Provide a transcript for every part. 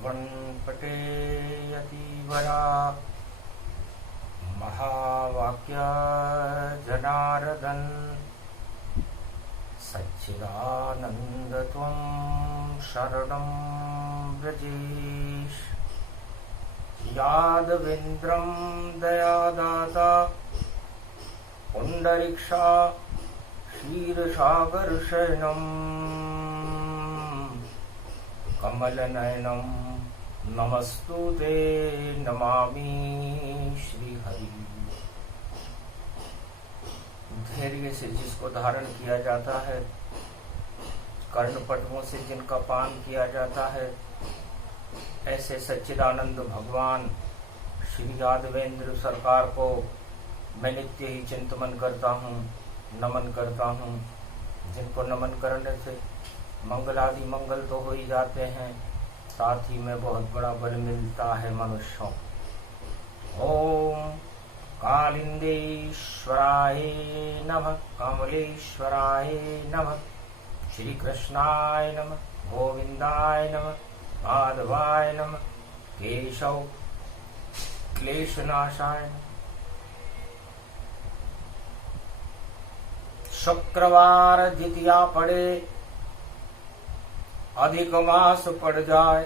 श्रवणपटे यतिवरा महावाक्य जनार्दन सच्चिदानंद त्वं शरणं व्रजेश यादवेन्द्रं दयादाता पुंडरीक्षा क्षीरसागरशयनं कमलनयनं नमस्तुते नमामि श्रीहरि। धैर्य से जिसको धारण किया जाता है, कर्णपटुओं से जिनका पान किया जाता है, ऐसे सच्चिदानंद भगवान श्री यादवेंद्र सरकार को मैं नित्य ही चिंतन करता हूँ, नमन करता हूँ। जिनको नमन करने से मंगलादि मंगल तो हो ही जाते हैं, साथ ही में बहुत बड़ा बल मिलता है मनुष्यों। ओम कालिंदेश्वराय नमः, कमलेश्वराय नमः, श्री कृष्णाय नमः, गोविंदाय नमः, माधवाय नमः, केशव क्लेशनाशाय नमः। शुक्रवार द्वितीया पड़े, अधिक मास पड़ जाए,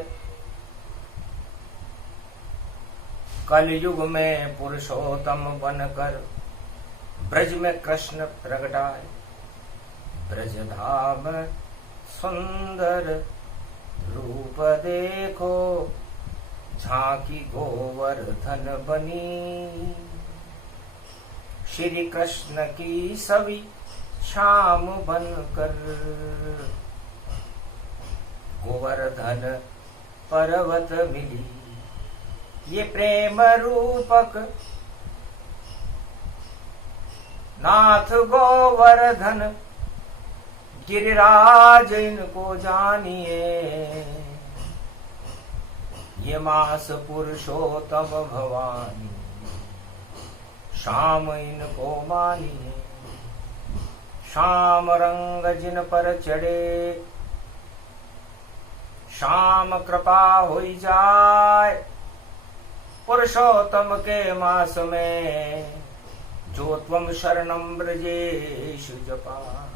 कलयुग में पुरुषोत्तम बनकर ब्रज में कृष्ण प्रगटाए। ब्रज धाम सुंदर रूप देखो, झांकी गोवर्धन बनी। श्री कृष्ण की सभी शाम बनकर गोवर्धन पर्वत मिली। ये प्रेम रूपक नाथ गोवर्धन गिरिराज इनको जानिए। ये मास पुरुषोत्तम भवानी, शाम इनको मानिए। शाम रंग जिन पर चढ़े, शाम कृपा होई जाए। पुरुषोत्तम के मास में जो त्वम शरणं ब्रजेश जपान।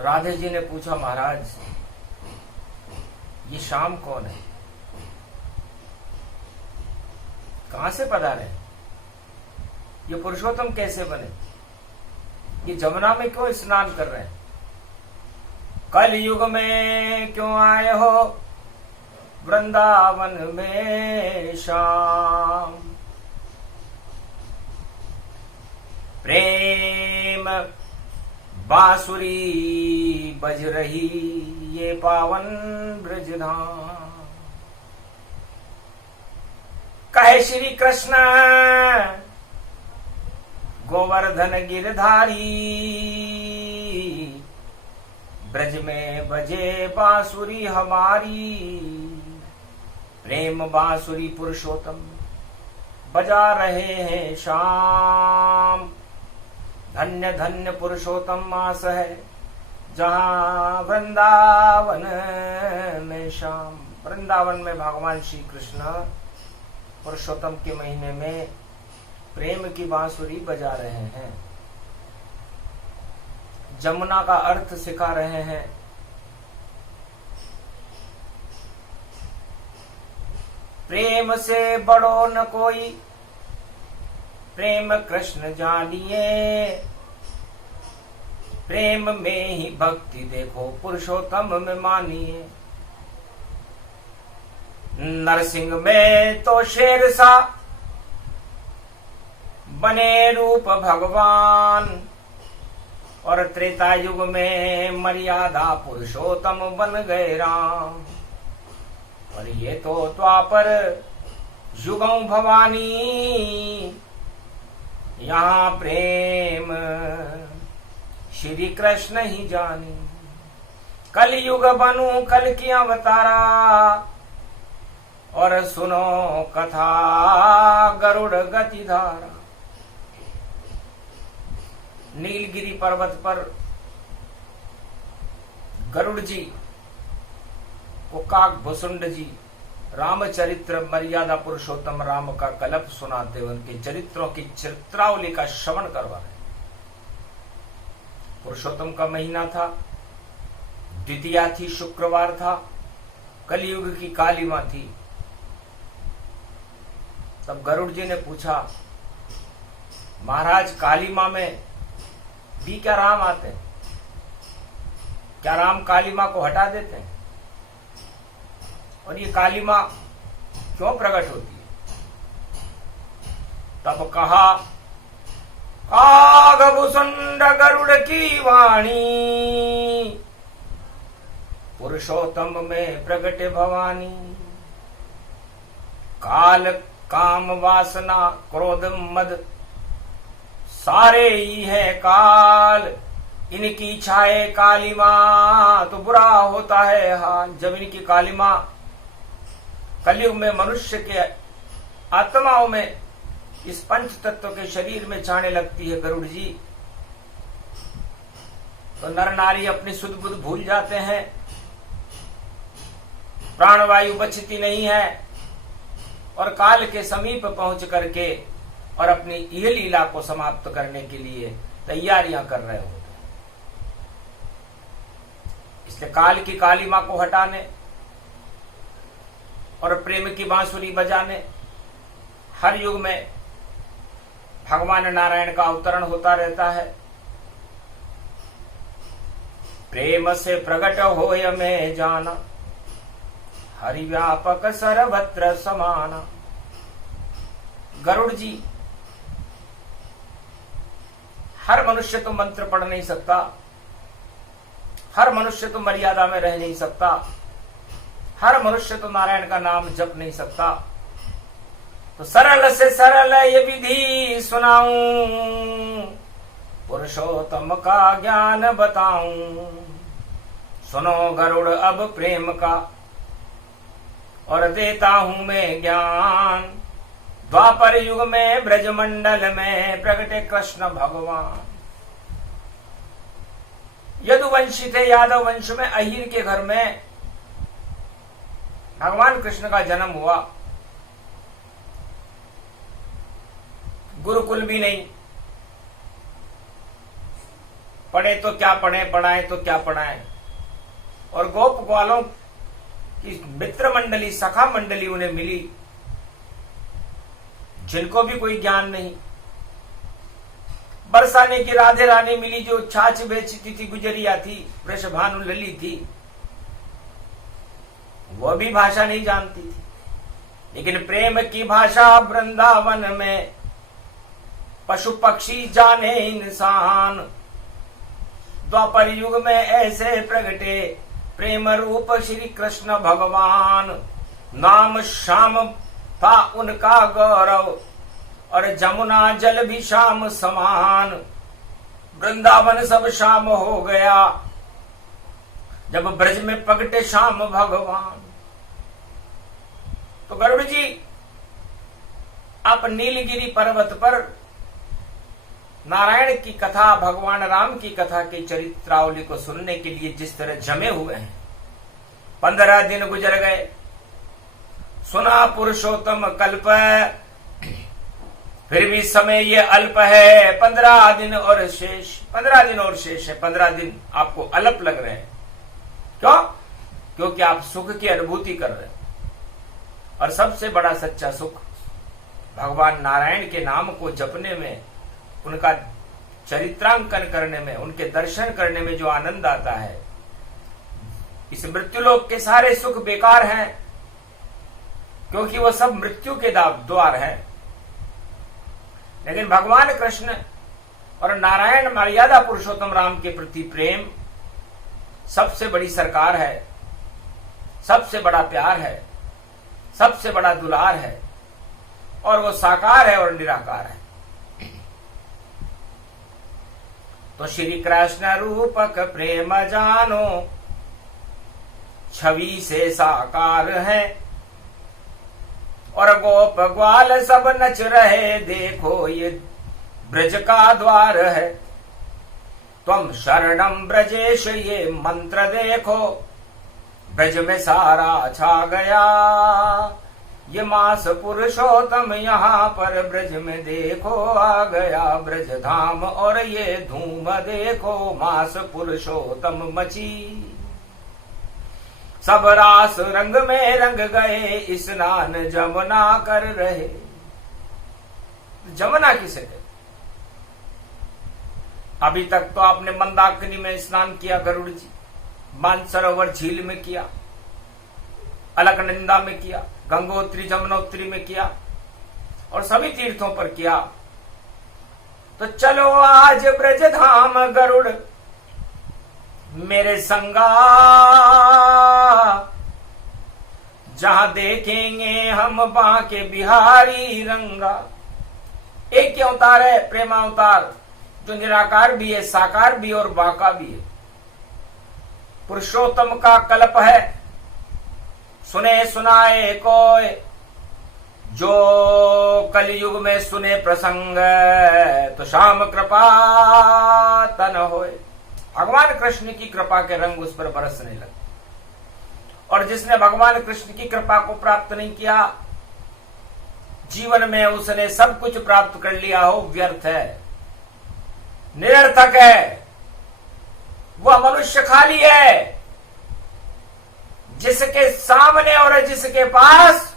राधे जी ने पूछा, महाराज ये शाम कौन है, कहां से पधारे, ये पुरुषोत्तम कैसे बने, ये जमुना में क्यों स्नान कर रहे हैं, कल युग में क्यों आए हो वृंदावन में शाम। प्रेम बांसुरी बज रही ये पावन ब्रजधाम। कहे श्री कृष्ण गोवर्धन गिरधारी, ब्रज में बजे बांसुरी हमारी। प्रेम बांसुरी पुरुषोत्तम बजा रहे हैं शाम। धन्य धन्य पुरुषोत्तम मास है जहाँ वृंदावन में शाम। वृंदावन में भगवान श्री कृष्ण पुरुषोत्तम के महीने में प्रेम की बांसुरी बजा रहे हैं, जमुना का अर्थ सिखा रहे हैं। प्रेम से बड़ो न कोई, प्रेम कृष्ण जानिए। प्रेम में ही भक्ति देखो, पुरुषोत्तम में मानिए। नरसिंह में तो शेर सा बने रूप भगवान, और त्रेता युग में मर्यादा पुरुषोत्तम बन गए राम। और ये तो द्वापर युगों भवानी, यहाँ प्रेम श्री कृष्ण ही जानी। कल युग बनू कल की अवतारा, और सुनो कथा गरुड़ गति धारा। नीलगिरी पर्वत पर गरुड़ जी वो काक भुसुंड जी रामचरित्र मर्यादा पुरुषोत्तम राम का कलप सुनाते हुए उनके चरित्रों की चरित्रावली का श्रवण करवा रहे। पुरुषोत्तम का महीना था, द्वितीया थी, शुक्रवार था, कलयुग की कालीमा थी। तब गरुड़ जी ने पूछा, महाराज कालीमा में भी क्या राम आते हैं? क्या राम कालीमा को हटा देते हैं? और ये कालीमा क्यों प्रकट होती है? तब कहा, काग भुसुंड गरुड़ की वाणी, पुरुषोत्तम में प्रगट भवानी। काल काम वासना क्रोध मद सारे ही है काल, इनकी छाए कालीमा तो बुरा होता है हाल। जब इनकी कालीमा कलयुग में मनुष्य के आत्माओं में इस पंच तत्व के शरीर में छाने लगती है गरुड़ जी, तो नर नारी अपनी सुध बुध भूल जाते हैं, प्राणवायु बचती नहीं है और काल के समीप पहुंच करके और अपनी यह लीला को समाप्त करने के लिए तैयारियां कर रहे होते हैं। इसलिए काल की कालीमा को हटाने और प्रेम की बांसुरी बजाने हर युग में भगवान नारायण का अवतरण होता रहता है। प्रेम से प्रकट होय में जाना, हरि व्यापक सर्वत्र समाना। गरुड़ जी, हर मनुष्य तो मंत्र पढ़ नहीं सकता, हर मनुष्य तो मर्यादा में रह नहीं सकता, हर मनुष्य तो नारायण का नाम जप नहीं सकता। तो सरल से सरल ये विधि सुनाऊं, पुरुषोत्तम का ज्ञान बताऊं। सुनो गरुड़ अब प्रेम का और देता हूं मैं ज्ञान। द्वापर युग में ब्रजमंडल में प्रगटे कृष्ण भगवान। यदुवंशी थे, यादव वंश में अहिर के घर में भगवान कृष्ण का जन्म हुआ। गुरुकुल भी नहीं, पढ़े तो क्या पढ़े, पढ़ाए तो क्या पढ़ाए। और गोप ग्वालों की मित्र मंडली, सखा मंडली उन्हें मिली, जिनको भी कोई ज्ञान नहीं। बरसाने की राधे रानी मिली जो छाछ बेचती थी, गुजरिया थी, वृषभानु लली थी, वह भी भाषा नहीं जानती थी। लेकिन प्रेम की भाषा वृंदावन में पशु पक्षी जाने इंसान। द्वापर युग में ऐसे प्रगटे प्रेम रूप श्री कृष्ण भगवान। नाम श्याम था उनका गौरव और जमुना जल भी श्याम समान। वृंदावन सब श्याम हो गया जब ब्रज में प्रगटे श्याम भगवान। तो गरुड़ जी, आप नीलगिरी पर्वत पर नारायण की कथा, भगवान राम की कथा की चरित्रावली को सुनने के लिए जिस तरह जमे हुए हैं, 15 दिन गुजर गए। सुना पुरुषोत्तम कल्प, फिर भी समय ये अल्प है। 15 दिन और शेष, 15 दिन और शेष है। 15 दिन आपको अल्प लग रहे हैं। क्यों? क्योंकि आप सुख की अनुभूति कर रहे हैं। और सबसे बड़ा सच्चा सुख भगवान नारायण के नाम को जपने में, उनका चरित्रांकन करने में, उनके दर्शन करने में जो आनंद आता है। इस मृत्युलोक के सारे सुख बेकार हैं, क्योंकि वो सब मृत्यु के द्वार हैं। लेकिन भगवान कृष्ण और नारायण मर्यादा पुरुषोत्तम राम के प्रति प्रेम सबसे बड़ी सरकार है, सबसे बड़ा प्यार है, सबसे बड़ा दुलार है। और वो साकार है और निराकार है। तो श्री कृष्ण रूपक प्रेम जानो, छवि से साकार है। और गोप ग्वाल सब नच रहे, देखो ये ब्रज का द्वार है। तुम शरणम ब्रजेश ये मंत्र देखो, ब्रज में सारा छा गया, ये मास पुरुषोत्तम यहाँ पर ब्रज में देखो आ गया। ब्रज धाम और ये धूम देखो, मास पुरुषोत्तम मची। सब रास रंग में रंग गए, स्नान जमुना कर रहे। जमुना किसे कहते? अभी तक तो आपने मंदाकिनी में स्नान किया गरुड़ जी, मानसरोवर झील में किया, अलकनंदा में किया, गंगोत्री जमुनोत्री में किया और सभी तीर्थों पर किया। तो चलो आज ब्रज धाम गरुड़ मेरे संगा, जहां देखेंगे हम बांके बिहारी रंगा। एक ही अवतार है, प्रेमावतार, जो निराकार भी है, साकार भी और बांका भी है। पुरुषोत्तम का कल्प है, सुने सुनाए कोय, जो कलयुग में सुने प्रसंग, तो श्याम कृपा तन होए। भगवान कृष्ण की कृपा के रंग उस पर बरसने लगे। और जिसने भगवान कृष्ण की कृपा को प्राप्त नहीं किया, जीवन में उसने सब कुछ प्राप्त कर लिया हो, व्यर्थ है, निरर्थक है, वह मनुष्य खाली है। जिसके सामने और जिसके पास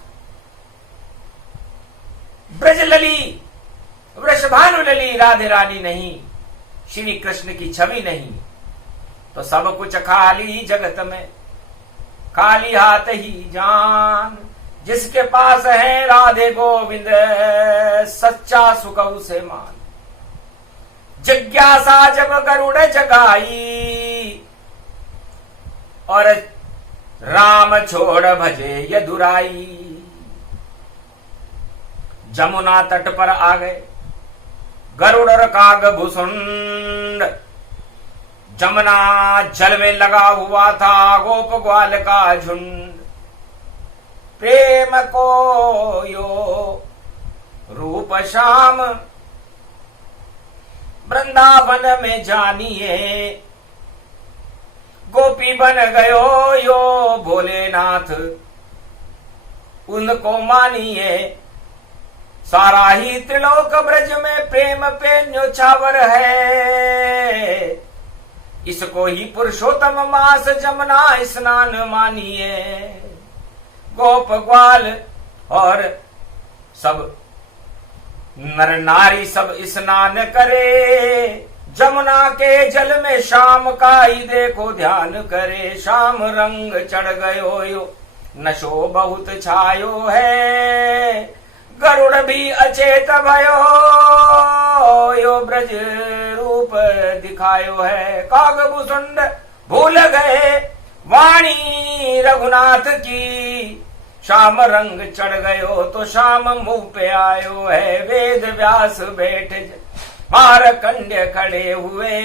ब्रजलली, वृषभानु लली राधे रानी नहीं, श्री कृष्ण की छवि नहीं, तो सब कुछ खाली जगत में, खाली हाथ ही जान। जिसके पास है राधे गोविंद, सच्चा सुख उसे मान। जिज्ञासा जब गरुड़ जगाई, और राम छोड़ भजे यदुराई। जमुना तट पर आ गए गरुड़ और काग भुसुंड। जमुना जल में लगा हुआ था गोप ग्वाल का झुंड। प्रेम को यो रूप श्याम, वृंदावन में जानिए। गोपी बन गयो यो भोलेनाथ, उनको मानिए। सारा ही त्रिलोक ब्रज में प्रेम पे न्योछावर है। इसको ही पुरुषोत्तम मास जमुना स्नान मानिए। गोप ग्वाल और सब नर नारी सब स्नान करे। जमुना के जल में शाम का ही देखो ध्यान करे। शाम रंग चढ़ गयो यो, नशो बहुत छायो है। गरुड़ भी अचेत भयो यो, ब्रज रूप दिखायो है। काग भुसुंड भूल गए वाणी रघुनाथ की। शाम रंग चढ़ गयो तो शाम मुंह पे आयो है। वेद व्यास बैठे मारकंड्य खड़े हुए,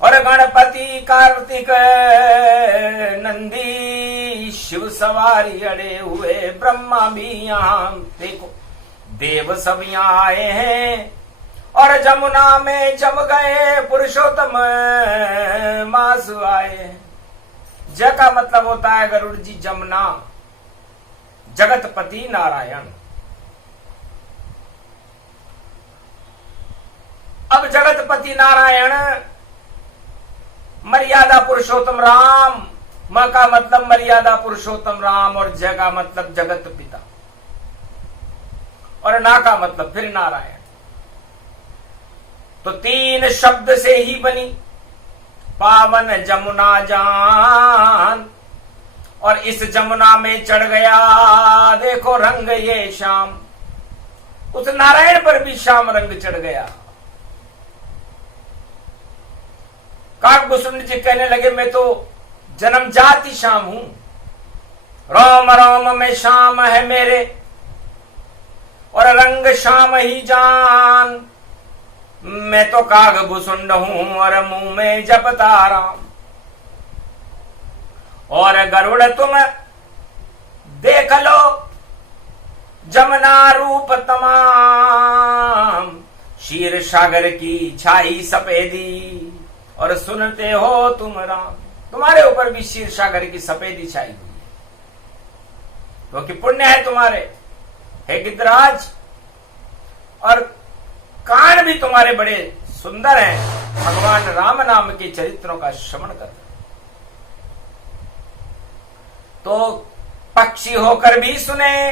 और गणपति कार्तिक नंदी शिव सवारी अड़े हुए। ब्रह्मा भी यहाँ देखो, देव सब यहाँ आए हैं। और जमुना में जम गए पुरुषोत्तम मास आए। ज का मतलब होता है गरुड़ जी जमुना, जगतपति नारायण। अब जगतपति नारायण, मर्यादा पुरुषोत्तम राम। म का मतलब मर्यादा पुरुषोत्तम राम, और ज का मतलब जगत पिता, और ना का मतलब फिर नारायण। तो तीन शब्द से ही बनी पावन जमुना जान। और इस जमुना में चढ़ गया देखो रंग ये श्याम। उस नारायण पर भी श्याम रंग चढ़ गया। काकभूषुंड जी कहने लगे, मैं तो जन्म जाति श्याम हूं, रोम रोम में श्याम है मेरे, और रंग श्याम ही जान। मैं तो काकभूषुंड हूं और मुंह में जपता राम। और गरुड़ तुम देख लो जमुना रूप तमाम। क्षीर सागर की छाई सफेदी, और सुनते हो तुम राम। तुम्हारे ऊपर भी क्षीर सागर की सफेदी छाई हुई है, क्योंकि पुण्य है तुम्हारे, हे गिद्धराज। और कान भी तुम्हारे बड़े सुंदर हैं, भगवान राम नाम के चरित्रों का श्रवण कर। तो पक्षी होकर भी सुने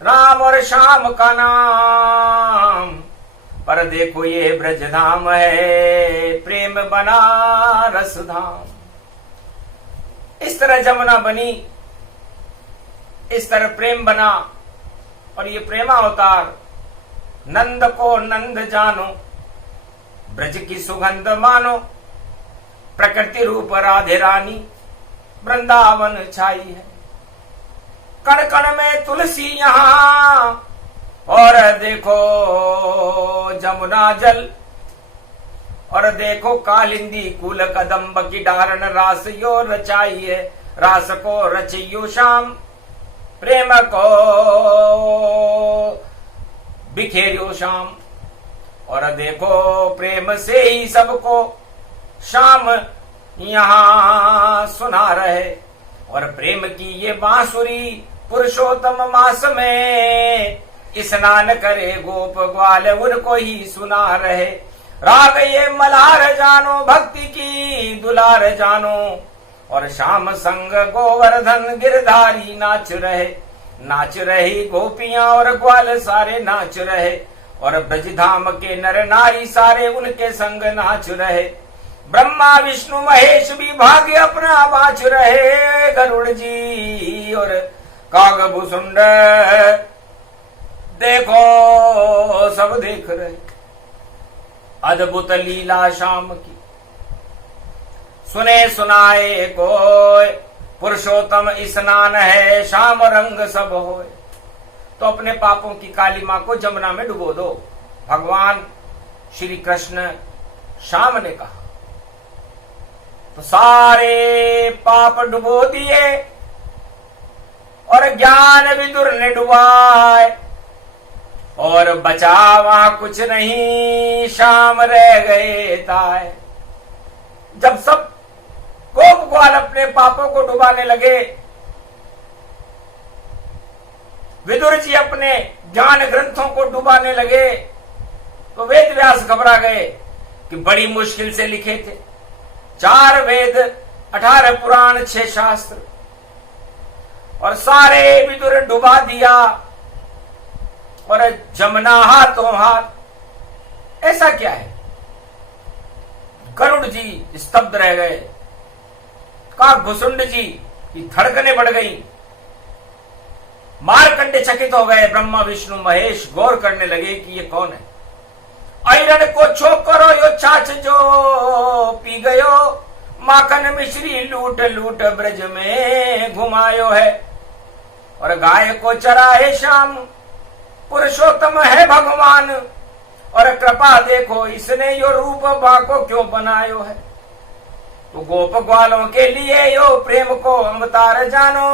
राम और श्याम का नाम, पर देखो ये ब्रजधाम है, प्रेम बना रसधाम। इस तरह जमुना बनी, इस तरह प्रेम बना, और ये प्रेमावतार नंद को नंद जानो, ब्रज की सुगंध मानो, प्रकृति रूप राधे रानी वृंदावन छाई है। कण कण में तुलसी यहां, और देखो जमुना जल, और देखो कालिंदी कुल कदम्ब की डारण रास यो रचाई है। रास को रचियो श्याम, प्रेम को बिखेरियो श्याम। और देखो प्रेम से ही सबको श्याम यहां सुना रहे। और प्रेम की ये बांसुरी पुरुषोत्तम मास में स्नान करे गोप ग्वाल उनको ही सुना रहे। राग ये मल्हार जानो, भक्ति की दुलार जानो, और श्याम संग गोवर्धन गिरधारी नाच रहे। नाच रही गोपियां और ग्वाल सारे नाच रहे, और ब्रजधाम के नर नारी सारे उनके संग नाच रहे। ब्रह्मा विष्णु महेश भी भाग्य अपना बाँच रहे। गरुड़ जी और कागभूषुंड देखो सब देख रहे। अद्भुत लीला श्याम की सुने सुनाए कोय, पुरुषोत्तम स्नान है श्याम रंग सब होए। तो अपने पापों की कालिमा को जमुना में डुबो दो, भगवान श्री कृष्ण श्याम ने कहा। तो सारे पाप डुबो दिए, और ज्ञान विदुर ने डुबाए, और बचा वहां कुछ नहीं, श्याम रह गए ताए। जब सब गोप ग्वाल अपने पापों को डुबाने लगे, विदुर जी अपने ज्ञान ग्रंथों को डुबाने लगे, तो वेद व्यास घबरा गए कि बड़ी मुश्किल से लिखे थे 4 वेद, 18 पुराण, 6 शास्त्र, और सारे विदुर डुबा दिया। और जमुना हाथों हाथ, ऐसा क्या है? गरुड़ जी स्तब्ध रह गए, काकभूषुंड जी की धड़कनें बढ़ गई, मारकंडे चकित हो गए। ब्रह्मा विष्णु महेश गौर करने लगे कि ये कौन है। ऐरण को छोकरो यो छाछ जो पी गयो, माखन मिश्री लूट लूट ब्रज में घुमायो है। और गाय को चराए श्याम, पुरुषोत्तम है भगवान, और कृपा देखो इसने यो रूप बाको क्यों बनायो है। तो गोप ग्वालों के लिए यो प्रेम को अवतार जानो,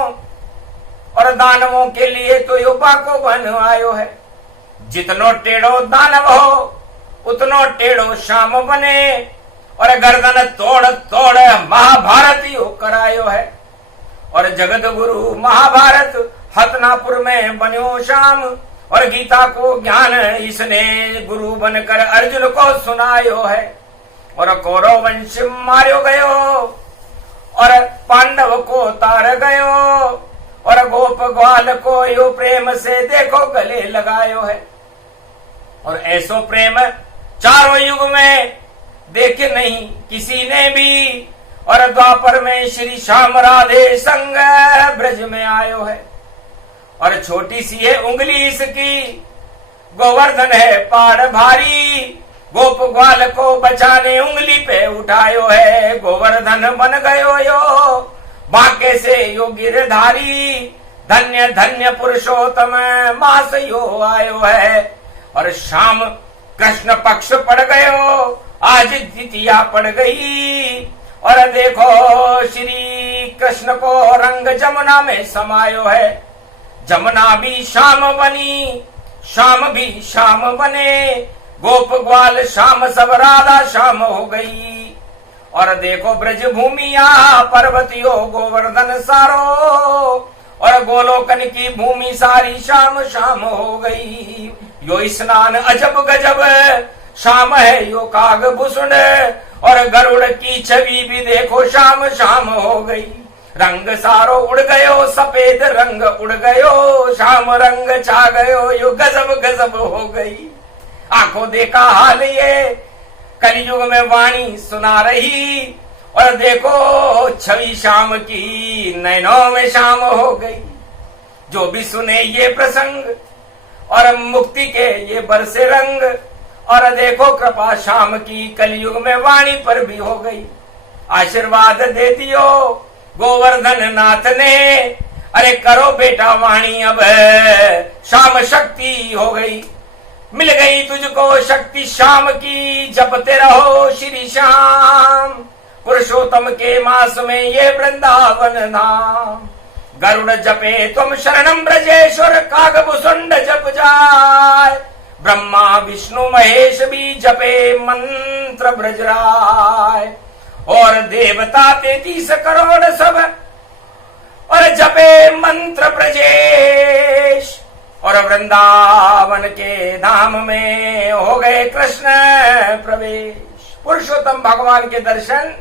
और दानवों के लिए तो यो बाको बन आयो है। जितनो टेढ़ो दानव हो उतनो टेढ़ो श्याम बने, और गर्दन तोड़ तोड़ महाभारत यो करायो है। और जगत गुरु महाभारत हतनापुर में बन्यो श्याम, और गीता को ज्ञान इसने गुरु बनकर अर्जुन को सुनायो है। और कौरव वंश मार्यो गयो, और पांडव को तार गयो, और गोप ग्वाल को यो प्रेम से देखो गले लगायो है। और ऐसो प्रेम चारों युग में देखे नहीं किसी ने भी, और द्वापर में श्री श्याम राधे संग ब्रज में आयो है। और छोटी सी है उंगली इसकी, गोवर्धन है पाड़ भारी, गोप ग्वाल को बचाने उंगली पे उठायो है। गोवर्धन बन गयो यो बांके से यो गिरधारी, धन्य धन्य पुरुषोत्तम मास यो आयो है। और शाम कृष्ण पक्ष पड़ गयो, आज द्वितीया पड़ गई, और देखो श्री कृष्ण को रंग जमुना में समायो है। जमुना भी श्याम बनी, श्याम भी श्याम बने, गोप ग्वाल श्याम सब राधा श्याम हो गई। और देखो ब्रज भूमिया पर्वतियो गोवर्धन सारो, और गोलोकन की भूमि सारी शाम शाम हो गई। यो स्नान अजब गजब शाम है यो काग भूषण, और गरुड़ की छवि भी देखो शाम शाम हो गई। रंग सारो उड़ गयो सफेद रंग उड़ गयो, शाम रंग छा गयो यो गजब गजब हो गई। आंखों देखा हाल ये कलयुग में वाणी सुना रही, और देखो छवि शाम की नैनों में शाम हो गई। जो भी सुने ये प्रसंग और मुक्ति के ये बरसे रंग, और देखो कृपा शाम की कलयुग में वाणी पर भी हो गई। आशीर्वाद दे दियो गोवर्धन नाथ ने, अरे करो बेटा वाणी अब शाम शक्ति हो गई। मिल गई तुझको शक्ति शाम की, जपते रहो श्री श्याम, पुरुषोत्तम के मास में ये वृंदावन धाम। गरुड़ जपे तुम शरणम ब्रजेश्वर, कागभूषुंड जप जाय, ब्रह्मा विष्णु महेश भी जपे मंत्र ब्रजराय। और देवता 33 करोड़ सब और जपे मंत्र ब्रजेश, और वृंदावन के धाम में हो गए कृष्ण प्रवेश। पुरुषोत्तम भगवान के दर्शन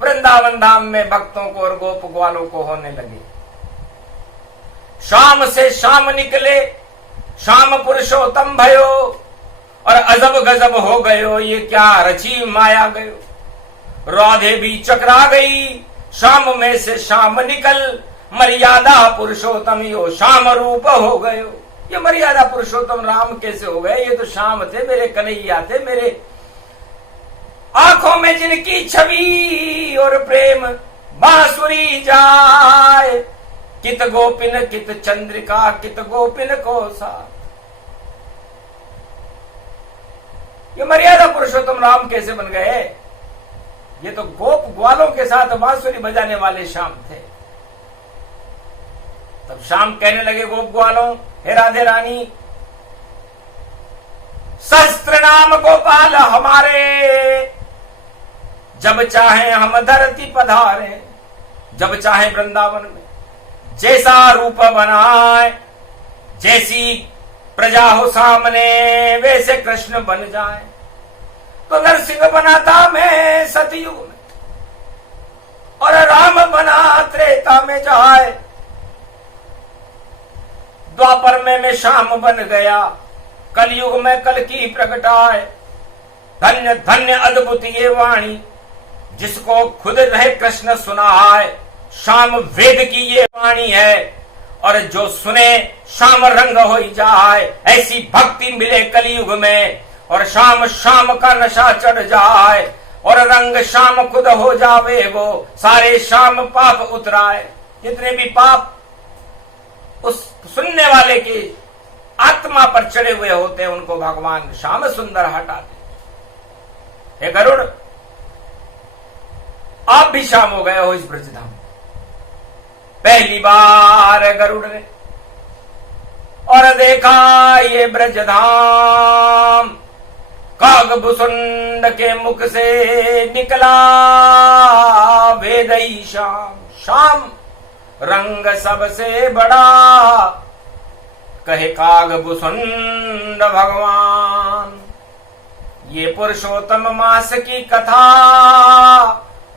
वृंदावन धाम में भक्तों को और गोप ग्वालों को होने लगे। शाम से शाम निकले, शाम पुरुषोत्तम भयो, और अजब गजब हो गयो ये क्या रची माया गयो। राधे भी चकरा गई, शाम में से शाम निकल, मर्यादा पुरुषोत्तम यो शाम रूप हो गयो। ये मर्यादा पुरुषोत्तम राम कैसे हो गए? ये तो शाम थे, मेरे कन्हैया थे, मेरे आंखों में जिनकी छवि और प्रेम बांसुरी जाए। कित गोपिन कित चंद्रिका कित गोपिन को साथ। ये मर्यादा पुरुषोत्तम राम कैसे बन गए? ये तो गोप ग्वालों के साथ बांसुरी बजाने वाले श्याम थे। तब श्याम कहने लगे गोप ग्वालों, हे राधे रानी, सहस्त्र नाम गोपाल हमारे, जब चाहे हम धरती पधारे, जब चाहे वृंदावन में जैसा रूप बनाए, जैसी प्रजा हो सामने वैसे कृष्ण बन जाए। तो नरसिंह बना था मैं सतयुग में, और राम बना त्रेता में जाए। द्वापर में मैं श्याम बन गया, कलयुग में कल की प्रगटाए। धन्य धन्य अद्भुत ये वाणी, जिसको खुद रहे कृष्ण सुनाए। श्याम वेद की ये वाणी है, और जो सुने श्याम रंग हो जाए। ऐसी भक्ति मिले कलयुग में, और शाम शाम का नशा चढ़ जाए। और रंग शाम खुद हो जावे वो, सारे शाम पाप उतराए। जितने भी पाप उस सुनने वाले की आत्मा पर चढ़े हुए होते हैं, उनको भगवान श्याम सुंदर हटाते। हे गरुड़, आप भी शाम हो गए हो इस ब्रजधाम। पहली बार गरुड़ ने और देखा ये ब्रजधाम, कागभूषुंड के मुख से निकला वेदई श्याम। श्याम रंग सबसे बड़ा, कहे कागभूषुंड भगवान। ये पुरुषोत्तम मास की कथा,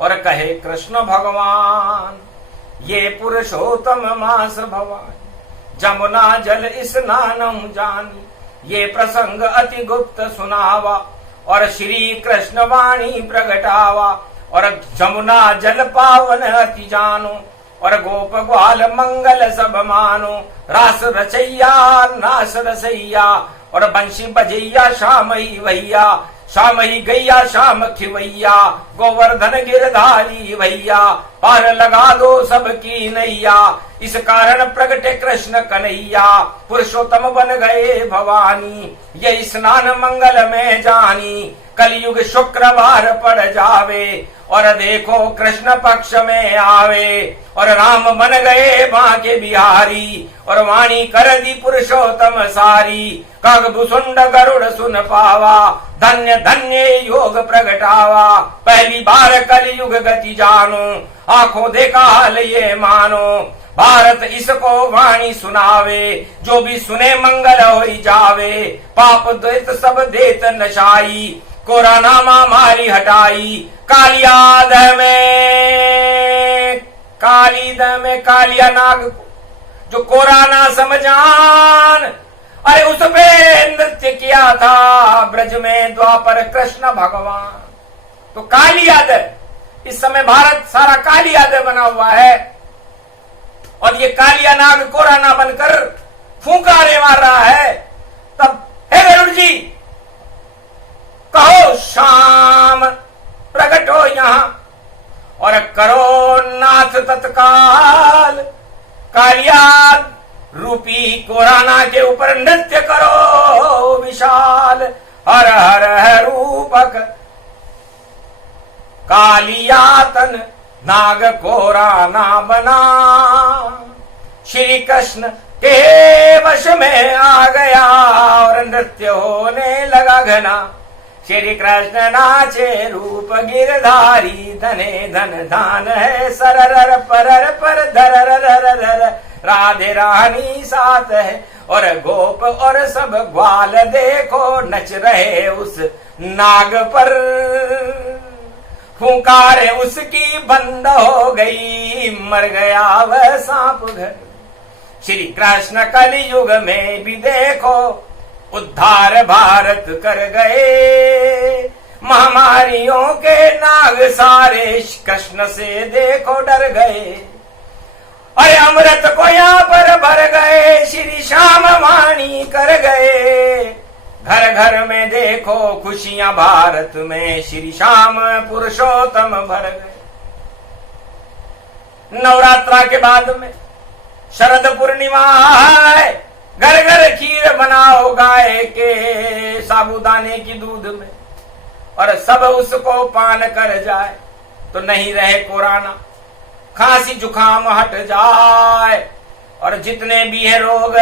और कहे कृष्ण भगवान। ये पुरुषोत्तम मास भवान, जमुना जल स्नानम जानी। ये प्रसंग अति गुप्त सुनावा, और श्री कृष्ण वाणी प्रगटावा। और जमुना जल पावन अति जानो, और गोप ग्वाल मंगल सब मानो। रास रचैया नास रसैया, और बंशी बजैया श्याम ही भैया। श्याम ही गैया श्याम खिवैया, गोवर्धन गिरधारी भैया। पार लगा दो सबकी नैया, इस कारण प्रगटे कृष्ण कन्हैया। पुरुषोत्तम बन गए भवानी, ये स्नान मंगल में जानी। कलयुग शुक्रवार पड़ जावे और देखो कृष्ण पक्ष में आवे और राम बन गए बांके बिहारी और वाणी कर दी पुरुषोत्तम सारी। कग भुसुंड गरुड़ सुन पावा धन्य धन्य योग प्रगटावा। पहली बार कलयुग गति जानो आंखों देखा हाल ये मानो। भारत इसको वाणी सुनावे जो भी सुने मंगल होई जावे। पाप द्वैत सब देत नशाई कोरोना महामारी हटाई। कालियाद में कालिया नाग जो कोरोना समझान अरे उस पे नृत्य किया था ब्रज में द्वापर कृष्ण भगवान। तो कालियाद इस समय भारत सारा कालियाद बना हुआ है और ये कालिया नाग कोरोना बनकर फूंकारे मार रहा है। तब हे गरुड़ जी कहो शाम प्रकट हो यहां और करो नाथ तत्काल। कालिया रूपी कोरोना के ऊपर नृत्य करो विशाल। हर हर हर रूपक कालियातन नाग कोराना बना। श्री कृष्ण के वश में आ गया और नृत्य होने लगा घना। श्री कृष्ण नाचे रूप गिरधारी धने धन धान है सरर परर पर धर राधे रानी साथ है और गोप और सब ग्वाल देखो नच रहे उस नाग पर। फुंकारे उसकी बंद हो गई मर गया वह सांप घर। श्री कृष्ण कलयुग में भी देखो उद्धार भारत कर गए। महामारियों के नाग सारे कृष्ण से देखो डर गए। अरे अमृत को यहाँ पर भर गए श्री श्याम वाणी कर गए। घर घर में देखो खुशियां भारत में श्री श्याम पुरुषोत्तम भर गए। नवरात्रा के बाद में शरद पूर्णिमा है। घर घर खीर बनाओ गाय के साबूदाने की दूध में और सब उसको पान कर जाए तो नहीं रहे कोरोना। खांसी जुकाम हट जाए और जितने भी है रोग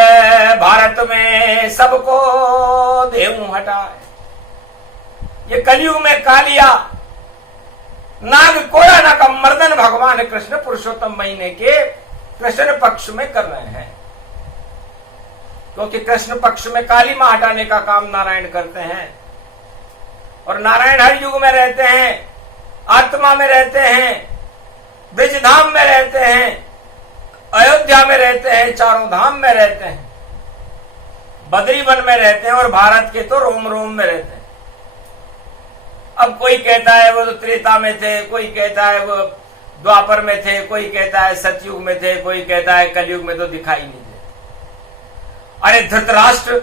भारत में सबको देहू हटाए। ये कलयुग में कालिया नाग कोरोना का मर्दन भगवान कृष्ण पुरुषोत्तम महीने के कृष्ण पक्ष में कर रहे हैं क्योंकि कृष्ण पक्ष में काली मां हटाने का काम नारायण करते हैं और नारायण हर युग में रहते हैं, आत्मा में रहते हैं, ब्रजधाम में रहते हैं, अयोध्या में रहते हैं, चारों धाम में रहते हैं, बद्री वन में रहते हैं और भारत के तो रोम रोम में रहते हैं। अब कोई कहता है वो तो त्रेता में थे, कोई कहता है वो द्वापर में थे, कोई कहता है सतयुग में थे, कोई कहता है कलयुग में तो दिखाई नहीं देते। अरे धृतराष्ट्र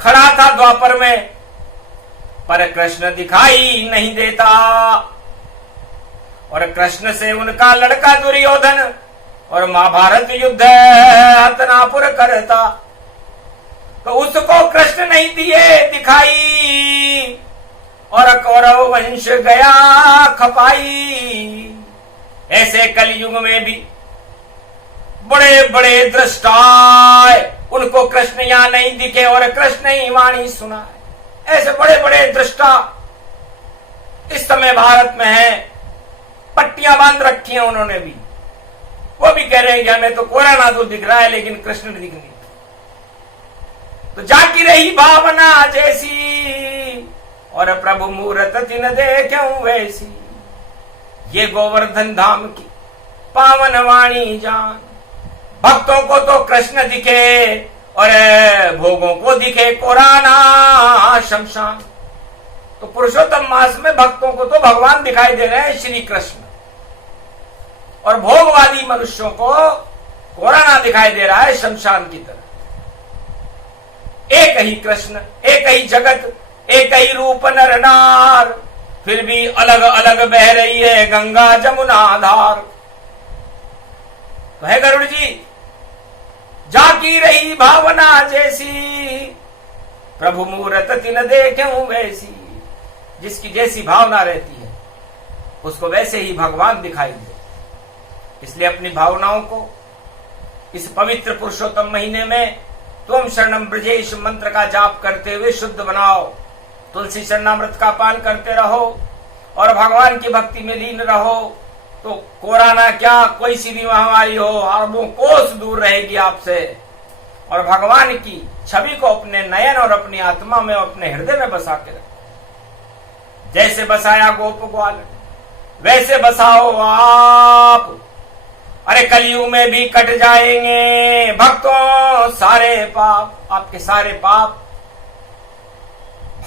खड़ा था द्वापर में पर कृष्ण दिखाई नहीं देता और कृष्ण से उनका लड़का दुर्योधन और महाभारत युद्ध हतनापुर करता तो उसको कृष्ण नहीं दिए दिखाई और कौरव वंश गया खपाई। ऐसे कलयुग में भी बड़े बड़े दृष्टाए उनको कृष्ण यहां नहीं दिखे और कृष्ण ही वाणी सुनाए। ऐसे बड़े बड़े दृष्टा इस समय भारत में है, पट्टियां बांध रखी हैं उन्होंने भी, वो भी कह रहे हैं कि हमें तो कोरोना तो दिख रहा है लेकिन कृष्ण दिख नहीं। तो जाकी रही भावना जैसी और प्रभु मूरत तिन देखूं वैसी। ये गोवर्धन धाम की पावन वाणी जान, भक्तों को तो कृष्ण दिखे और भोगों को दिखे कोराना शमशान। तो पुरुषोत्तम मास में भक्तों को तो भगवान दिखाई दे रहे हैं श्री कृष्ण और भोगवादी मनुष्यों को कोराना दिखाई दे रहा है शमशान की तरह। एक ही कृष्ण, एक ही जगत, एक ही रूप नर नार, फिर भी अलग अलग बह रही है गंगा जमुना धार। तो है गरुड़ जी जाकी रही भावना जैसी, प्रभु मूरत तिन देखूं वैसी। जिसकी जैसी भावना रहती है उसको वैसे ही भगवान दिखाई दे। इसलिए अपनी भावनाओं को इस पवित्र पुरुषोत्तम महीने में त्वम शरणम ब्रजेश मंत्र का जाप करते हुए शुद्ध बनाओ। तुलसी चरणामृत का पान करते रहो और भगवान की भक्ति में लीन रहो, तो कोरोना क्या कोई सी भी महामारी हो अरबों कोस दूर रहेगी आपसे। और भगवान की छवि को अपने नयन और अपनी आत्मा में, अपने हृदय में बसा के रखो। जैसे बसाया गोप ग्वाल वैसे बसाओ आप। अरे कलयुग में भी कट जाएंगे भक्तों सारे पाप, आपके सारे पाप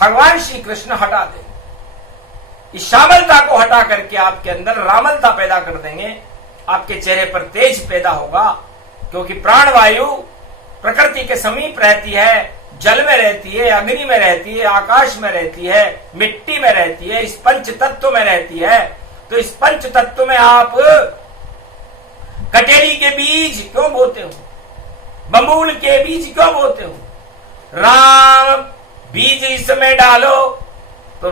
भगवान श्री कृष्ण हटा देंगे। इस श्यामलता को हटा करके आपके अंदर रामलता पैदा कर देंगे। आपके चेहरे पर तेज पैदा होगा, क्योंकि प्राणवायु प्रकृति के समीप रहती है, जल में रहती है, अग्नि में रहती है, आकाश में रहती है, मिट्टी में रहती है, इस पंच तत्व में रहती है। तो इस पंच तत्व में आप कटेरी के बीज क्यों बोते हो, बबूल के बीज क्यों बोते हो? राम बीज इसमें डालो तो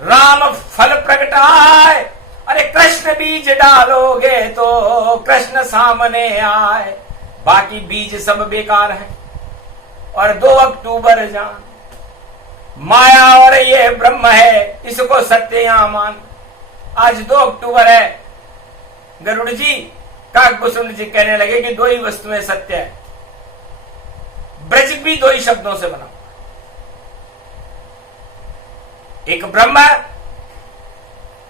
राम फल प्रगटाए। अरे कृष्ण बीज डालोगे तो कृष्ण सामने आए। बाकी बीज सब बेकार है। और 2 अक्टूबर जान, माया और ये ब्रह्म है, इसको सत्य यहां मान। आज 2 अक्टूबर है। गरुड़ जी, काकभूषण जी कहने लगे कि 2 ही वस्तुएं सत्य है। ब्रज भी 2 ही शब्दों से बना, एक ब्रह्म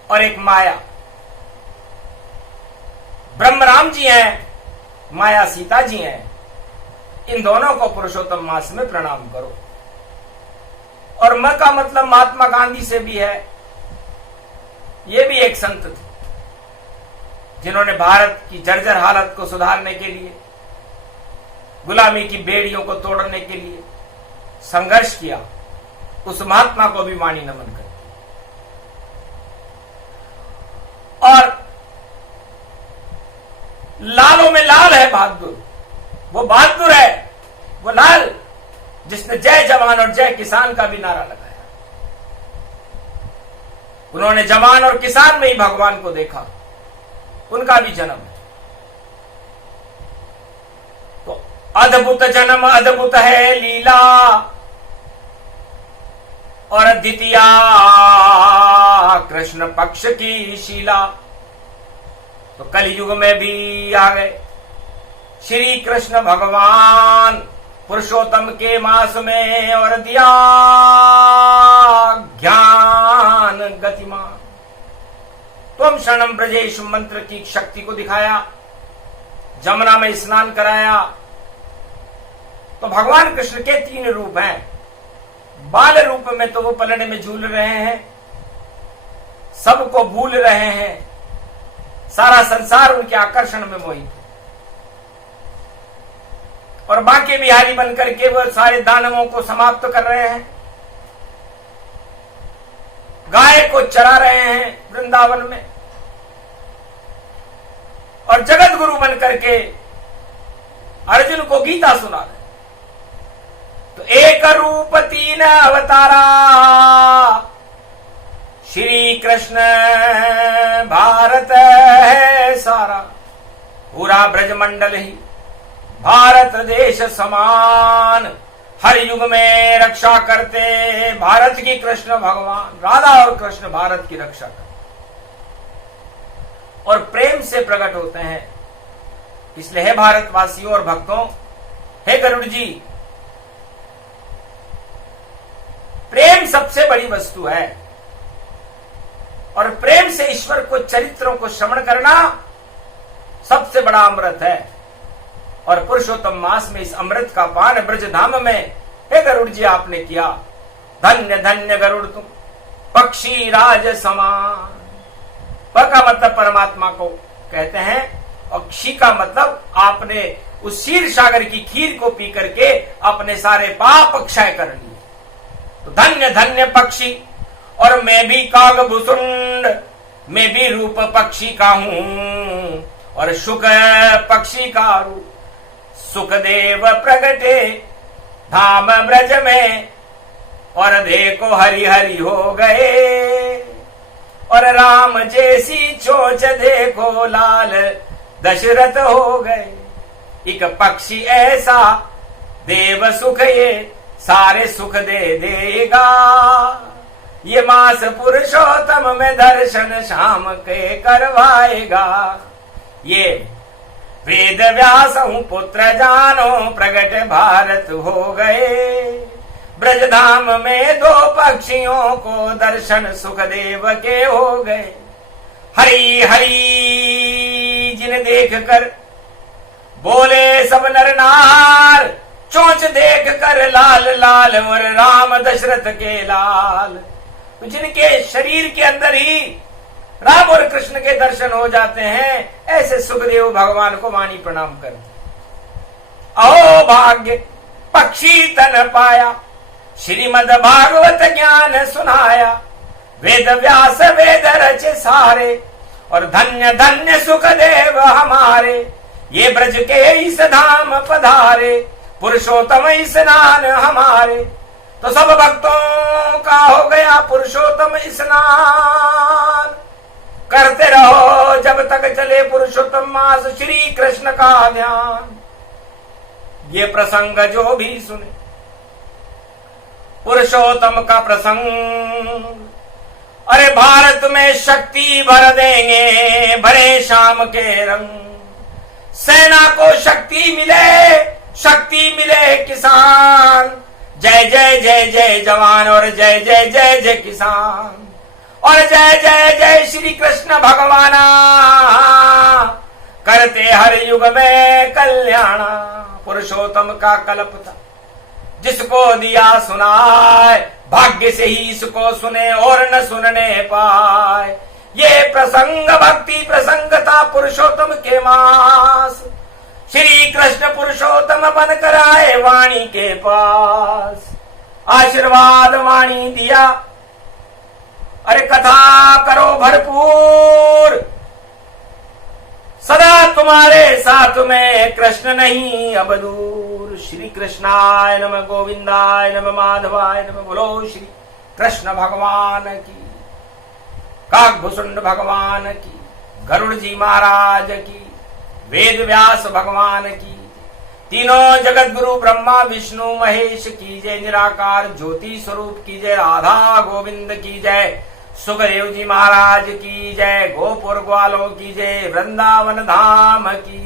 और एक माया। ब्रह्म राम जी हैं, माया सीता जी हैं। इन दोनों को पुरुषोत्तम मास में प्रणाम करो। और म का मतलब महात्मा गांधी से भी है। ये भी एक संत थे जिन्होंने भारत की जर्जर हालत को सुधारने के लिए, गुलामी की बेड़ियों को तोड़ने के लिए संघर्ष किया। उस महात्मा को भी वाणी नमन कर। और लालों में लाल है बहादुर, वो बहादुर है, वो लाल जिसने जय जवान और जय किसान का भी नारा लगाया। उन्होंने जवान और किसान में ही भगवान को देखा, उनका भी जन्म है। तो अद्भुत जन्म, अद्भुत है लीला, और द्वितीया कृष्ण पक्ष की शीला। तो कलयुग में भी आ गए श्री कृष्ण भगवान पुरुषोत्तम के मास में, और दिया ज्ञान गतिमान। त्वम शरणम ब्रजेश मंत्र की शक्ति को दिखाया, जमुना में स्नान कराया। तो भगवान कृष्ण के 3 रूप हैं। बाल रूप में तो वो पलड़े में झूल रहे हैं, सबको भूल रहे हैं, सारा संसार उनके आकर्षण में मोहित है। और बांके बिहारी बनकर के वो सारे दानवों को समाप्त कर रहे हैं, गाय को चरा रहे हैं वृंदावन में, और जगत गुरु बनकर के अर्जुन को गीता सुना रहे। तो एक रूप 3 अवतारा, श्री कृष्ण भारत है सारा। पूरा ब्रजमंडल ही भारत देश समान, हर युग में रक्षा करते भारत की कृष्ण भगवान। राधा और कृष्ण भारत की रक्षा करते और प्रेम से प्रकट होते हैं। इसलिए हे भारतवासियों और भक्तों, हे गरुड़ जी, प्रेम सबसे बड़ी वस्तु है। और प्रेम से ईश्वर को, चरित्रों को श्रवण करना सबसे बड़ा अमृत है। और पुरुषोत्तम मास में इस अमृत का पान ब्रजधाम में हे गरुड़ जी आपने किया। धन्य धन्य गरुड़ तुम, पक्षी राज समान। प का मतलब परमात्मा को कहते हैं, और क्षी का मतलब आपने उस क्षीर सागर की खीर को पी करके अपने सारे पाप क्षय कर लिए। तो धन्य धन्य पक्षी। और मैं भी कागभूषुंड, मैं भी रूप पक्षी का हूं, और शुक पक्षी का रूप। सुखदेव प्रगटे धाम ब्रज में, और देखो हरि हरि हो गए। और राम जैसी चोंच देखो लाल दशरथ हो गए। एक पक्षी ऐसा देव सुख ये सारे सुख दे देगा। ये मास पुरुषोत्तम में दर्शन शाम के करवाएगा। ये वेद व्यास पुत्र जानो प्रगट भारत हो गए। ब्रजधाम में दो पक्षियों को दर्शन सुखदेव के हो गए। हरि हरि जिन देख कर बोले सब नर नार। चोंच देख कर लाल लाल और राम दशरथ के लाल। जिनके शरीर के अंदर ही राम और कृष्ण के दर्शन हो जाते हैं, ऐसे सुखदेव भगवान को वाणी प्रणाम कर। अहो भाग्य पक्षी तन पाया। श्रीमद भागवत ज्ञान सुनाया। वेद व्यास वेद रचे सारे। और धन्य धन्य सुखदेव हमारे। ये ब्रज के इस धाम पधारे। पुरुषोत्तम स्नान हमारे। तो सब भक्तों का हो गया पुरुषोत्तम स्नान। करते रहो जब तक चले पुरुषोत्तम मास श्री कृष्ण का ध्यान। ये प्रसंग जो भी सुने पुरुषोत्तम का प्रसंग। अरे भारत में शक्ति भर देंगे भरे शाम के रंग। सेना को शक्ति मिले किसान। जय जय जय जय जवान और जय जय जय जय किसान। और जय जय जय श्री कृष्ण भगवाना। करते हर युग में कल्याण। पुरुषोत्तम का कल्प था जिसको दिया सुनाए। भाग्य से ही इसको सुने और न सुनने पाए। ये प्रसंग भक्ति प्रसंग था पुरुषोत्तम के मास। श्री कृष्ण पुरुषोत्तम बनकर आए वाणी के पास। आशीर्वाद वाणी दिया। अरे कथा करो भरपूर। सदा तुम्हारे साथ में कृष्ण नहीं अब दूर। श्री कृष्णाय नमः गोविंदाय नमः माधवाय नमः। बोलो श्री कृष्ण भगवान की। काकभूषुंड भगवान की। गरुड़ जी महाराज की। वेद व्यास भगवान की। तीनों जगत गुरु ब्रह्मा विष्णु महेश की जय। निराकार ज्योति स्वरूप की जय। राधा गोविंद की जय। सुखदेव जी महाराज की जय। गोपुर ग्वालों की जय। वृंदावन धाम की